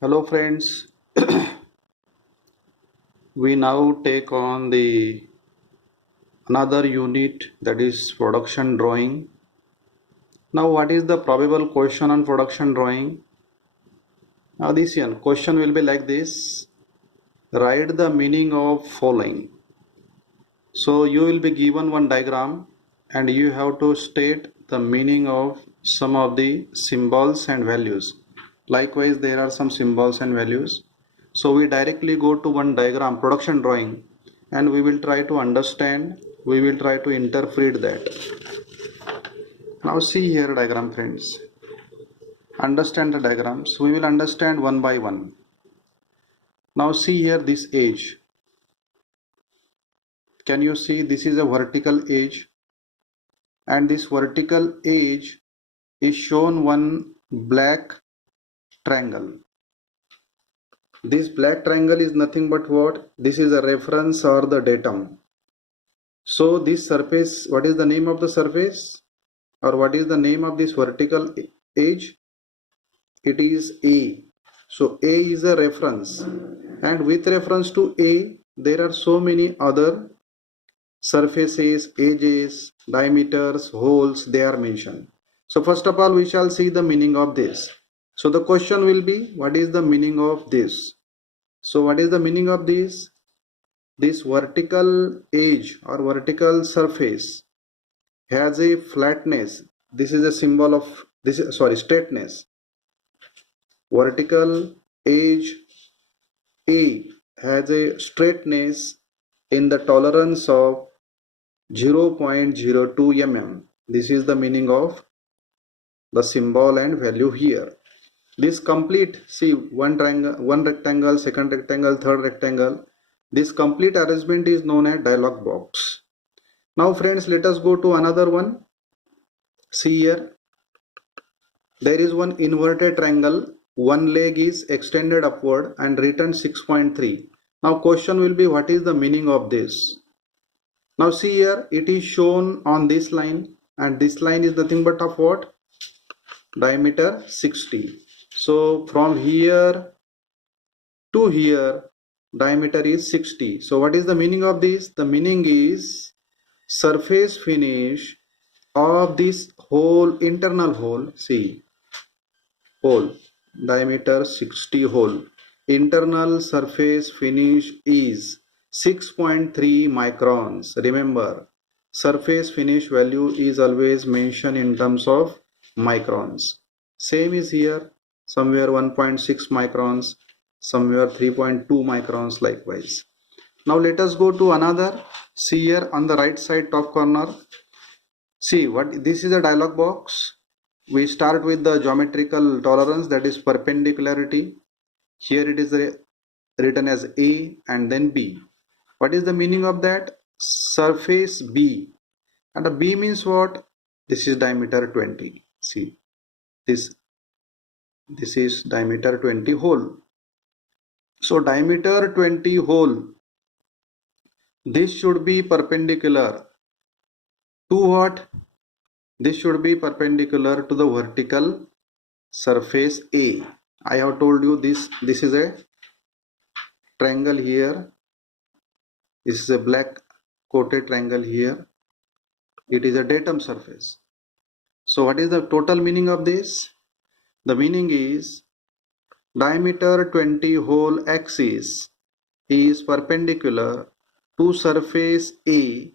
Hello friends, we now take on the another unit, that is production drawing. Now what is the probable question on production drawing? Now this question will be like this. Write the meaning of following. So you will be given one diagram and you have to state the meaning of some of the symbols and values. Likewise, there are some symbols and values. So we directly go to one diagram, production drawing, and we will try to understand, we will try to interpret that. Now see here diagram friends. Understand the diagrams. We will understand one by one. Now see here this edge. Can you see this is a vertical edge? And this vertical edge is shown one black triangle. This black triangle is nothing but what? This is a reference or the datum. So this surface, what is the name of the surface? Or what is the name of this vertical edge? It is A. So A is a reference. And with reference to A, there are so many other surfaces, edges, diameters, holes, they are mentioned. So first of all, we shall see the meaning of this. So the question will be, what is the meaning of this? So what is the meaning of this? This vertical edge or vertical surface has a flatness. This is a symbol of straightness. Vertical edge A has a straightness in the tolerance of 0.02 mm. This is the meaning of the symbol and value here. This complete, see one rectangle, second rectangle, third rectangle. This complete arrangement is known as dialog box. Now friends, let us go to another one. See here, there is one inverted triangle. One leg is extended upward and written 6.3. Now question will be, what is the meaning of this? Now see here, it is shown on this line, and this line is nothing but of what? Diameter 60. So from here to here, diameter is 60. So what is the meaning of this? The meaning is surface finish of this whole internal hole. See, hole, diameter 60 hole. Internal surface finish is 6.3 microns. Remember, surface finish value is always mentioned in terms of microns. Same is here, somewhere 1.6 microns, somewhere 3.2 microns likewise. Now let us go to another. See here on the right side top corner. See what this is a dialog box. We start with the geometrical tolerance, that is perpendicularity. Here it is written as A and then B. What is the meaning of that? Surface B. And the B means what? This is diameter 20. See, this is diameter 20 hole. So diameter 20 hole, this should be perpendicular to what? This should be perpendicular to the vertical surface A. I have told you this is a triangle here. This is a black coated triangle here. It is a datum surface. So what is the total meaning of this? The meaning is diameter 20 hole axis is perpendicular to surface A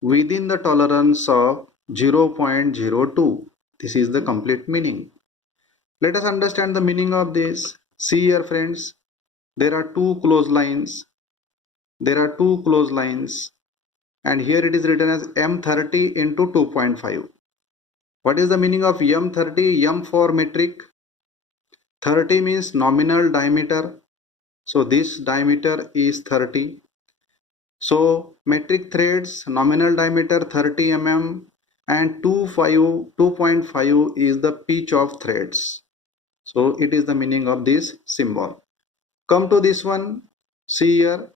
within the tolerance of 0.02. This is the complete meaning. Let us understand the meaning of this. See here friends, there are two closed lines. And here it is written as M30 into 2.5. What is the meaning of M30? M for metric. 30 means nominal diameter. So this diameter is 30. So metric threads, nominal diameter 30 mm and 2.5 is the pitch of threads. So it is the meaning of this symbol. Come to this one. See here.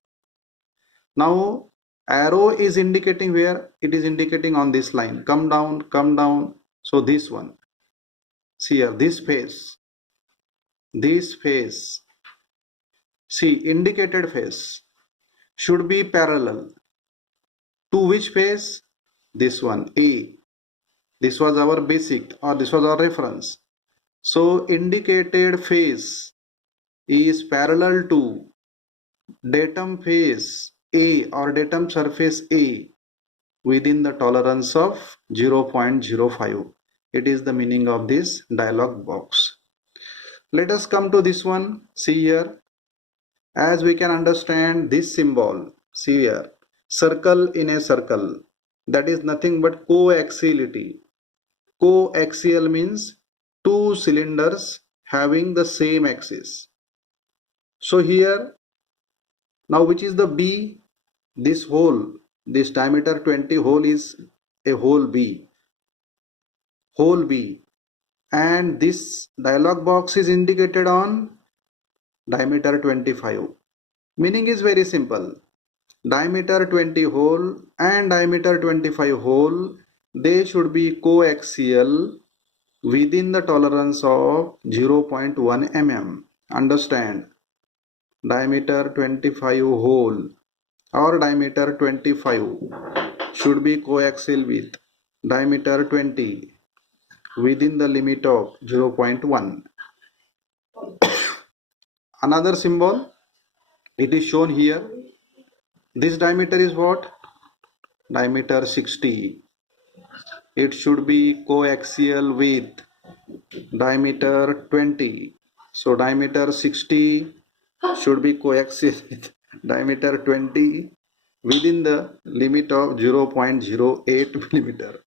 Now arrow is indicating where? It is indicating on this line. Come down. So this one. See here, this face. this face, see, indicated face should be parallel to which face? This one, A. This was our basic, or this was our reference. So indicated face is parallel to datum face A or datum surface A within the tolerance of 0.05. It is the meaning of this dialog box. Let us come to this one. See here, as we can understand this symbol, see here, circle in a circle, that is nothing but coaxiality. Coaxial means two cylinders having the same axis. So here, now which is the B? This hole, this diameter 20 hole is a hole B. Hole B. And this dialog box is indicated on diameter 25. Meaning is very simple. Diameter 20 hole and diameter 25 hole, they should be coaxial within the tolerance of 0.1 mm. Understand? Diameter 25 hole or diameter 25 should be coaxial with diameter 20 within the limit of 0.1. Another symbol, it is shown here. This diameter is what? Diameter 60. It should be coaxial with diameter 20. So diameter 60 should be coaxial with diameter 20 within the limit of 0.08 millimeter.